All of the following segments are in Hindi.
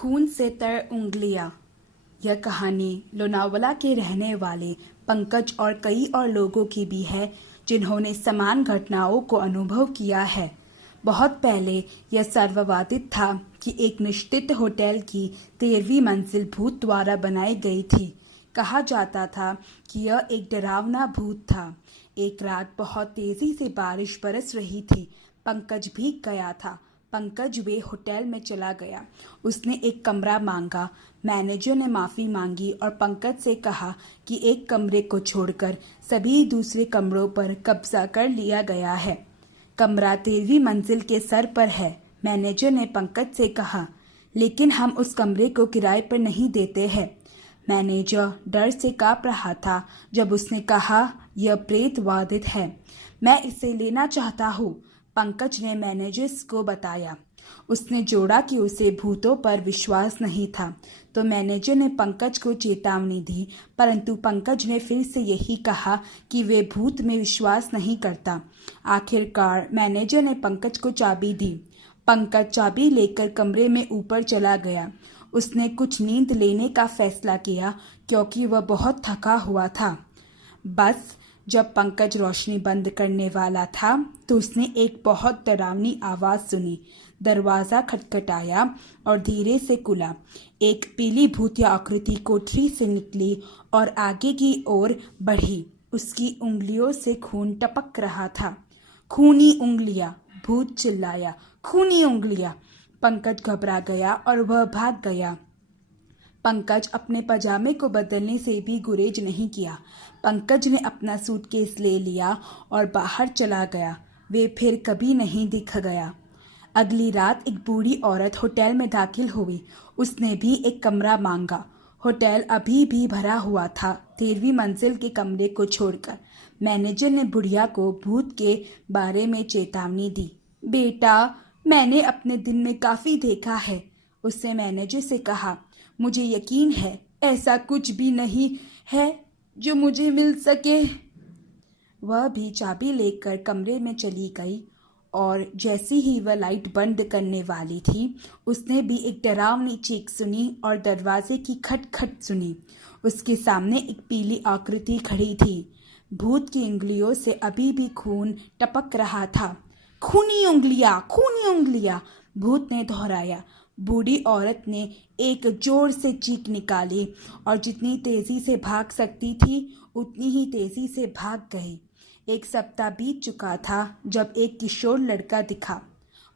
खून से तर उंगलियां। यह कहानी लोनावला के रहने वाले पंकज और कई और लोगों की भी है जिन्होंने समान घटनाओं को अनुभव किया है। बहुत पहले यह सर्ववादित था कि एक निश्चित होटल की 13वीं मंजिल भूत द्वारा बनाई गई थी। कहा जाता था कि यह एक डरावना भूत था। एक रात बहुत तेजी से बारिश बरस रही थी। पंकज भीग गया था। पंकज वे होटल में चला गया। उसने एक कमरा मांगा। मैनेजर ने माफ़ी मांगी और पंकज से कहा कि एक कमरे को छोड़कर सभी दूसरे कमरों पर कब्जा कर लिया गया है। कमरा 13वीं मंजिल के सर पर है। मैनेजर ने पंकज से कहा, लेकिन हम उस कमरे को किराए पर नहीं देते हैं। मैनेजर डर से काँप रहा था जब उसने कहा, यह प्रेतवादित है, मैं इसे लेना चाहता हूँ। पंकज ने मैनेजर को बताया। उसने जोड़ा कि उसे भूतों पर विश्वास नहीं था, तो मैनेजर ने पंकज को चेतावनी दी, परंतु पंकज ने फिर से यही कहा कि वे भूत में विश्वास नहीं करता। आखिरकार मैनेजर ने पंकज को चाबी दी। पंकज चाबी लेकर कमरे में ऊपर चला गया। उसने कुछ नींद लेने का फैसला किया क्योंकि वह बहुत थका हुआ था। बस जब पंकज रोशनी बंद करने वाला था तो उसने एक बहुत डरावनी आवाज़ सुनी। दरवाज़ा खटखटाया और धीरे से खुला। एक पीली भूतिया आकृति कोठरी से निकली और आगे की ओर बढ़ी। उसकी उंगलियों से खून टपक रहा था। खूनी उंगलियां, भूत चिल्लाया, खूनी उंगलियां। पंकज घबरा गया और वह भाग गया। पंकज अपने पजामे को बदलने से भी गुरेज नहीं किया। पंकज ने अपना सूटकेस ले लिया और बाहर चला गया। वे फिर कभी नहीं दिख गया। अगली रात एक बूढ़ी औरत होटल में दाखिल हुई। उसने भी एक कमरा मांगा। होटल अभी भी भरा हुआ था, 13वीं मंजिल के कमरे को छोड़कर। मैनेजर ने बुढ़िया को भूत के बारे में चेतावनी दी। बेटा, मैंने अपने दिन में काफ़ी देखा है। उसने मैनेजर से कहा, मुझे यकीन है ऐसा कुछ भी नहीं है जो मुझे मिल सके। वह भी चाबी लेकर कमरे में चली गई और जैसे ही वह लाइट बंद करने वाली थी, उसने भी एक डरावनी चीख सुनी और दरवाजे की खटखट सुनी। उसके सामने एक पीली आकृति खड़ी थी। भूत की उंगलियों से अभी भी खून टपक रहा था। खूनी उंगलियां, खूनी उंगलियां, भूत ने दोहराया। बूढ़ी औरत ने एक जोर से चीख निकाली और जितनी तेजी से भाग सकती थी उतनी ही तेजी से भाग गई। एक सप्ताह बीत चुका था जब एक किशोर लड़का दिखा।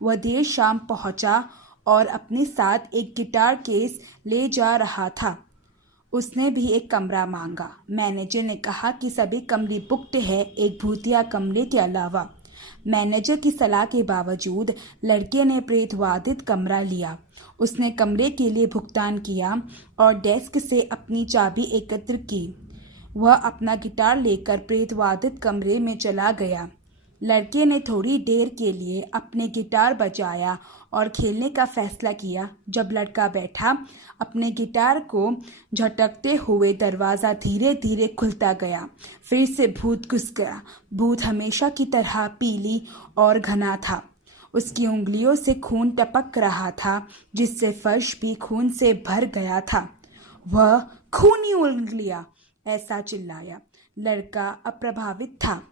वह देर शाम पहुंचा और अपने साथ एक गिटार केस ले जा रहा था। उसने भी एक कमरा मांगा। मैनेजर ने कहा कि सभी कमरे बुक्ड है, एक भूतिया कमरे के अलावा। मैनेजर की सलाह के बावजूद लड़के ने प्रेतवादित कमरा लिया। उसने कमरे के लिए भुगतान किया और डेस्क से अपनी चाबी एकत्र की। वह अपना गिटार लेकर प्रेतवादित कमरे में चला गया। लड़के ने थोड़ी देर के लिए अपने गिटार बजाया और खेलने का फैसला किया। जब लड़का बैठा, अपने गिटार को झटकते हुए दरवाज़ा धीरे धीरे खुलता गया। फिर से भूत घुस गया। भूत हमेशा की तरह पीली और घना था। उसकी उंगलियों से खून टपक रहा था, जिससे फर्श भी खून से भर गया था। वह खूनी उंगलियां, ऐसा चिल्लाया। लड़का अप्रभावित था।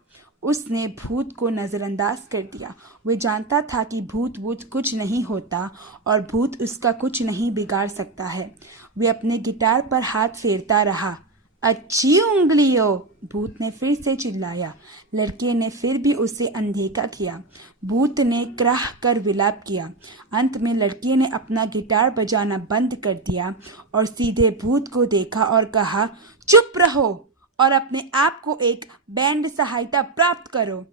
उसने भूत को नज़रअंदाज कर दिया। वह जानता था कि भूत कुछ नहीं होता और भूत उसका कुछ नहीं बिगाड़ सकता है। वह अपने गिटार पर हाथ फेरता रहा। अच्छी उंगलियों, भूत ने फिर से चिल्लाया। लड़के ने फिर भी उसे अनदेखा किया। भूत ने क्राह कर विलाप किया। अंत में लड़के ने अपना गिटार बजाना बंद कर दिया और सीधे भूत को देखा और कहा, चुप रहो और अपने आप को एक बैंड सहायता प्राप्त करो।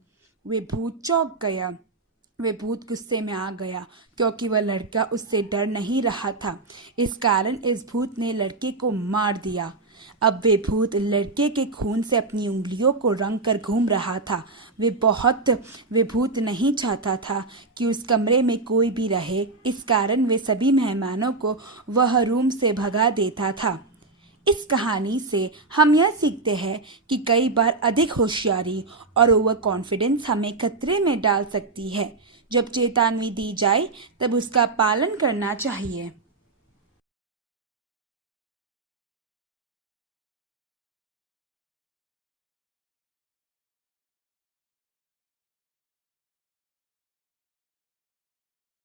वे भूत चौंक गया। वे भूत गुस्से में आ गया क्योंकि वह लड़का उससे डर नहीं रहा था। इस कारण इस भूत ने लड़के को मार दिया। अब वे भूत लड़के के खून से अपनी उंगलियों को रंग कर घूम रहा था। वे भूत नहीं चाहता था कि उस कमरे में कोई भी रहे। इस कारण वे सभी मेहमानों को वह रूम से भगा देता था। इस कहानी से हम यह सीखते हैं कि कई बार अधिक होशियारी और ओवर कॉन्फिडेंस हमें खतरे में डाल सकती है। जब चेतावनी दी जाए तब उसका पालन करना चाहिए।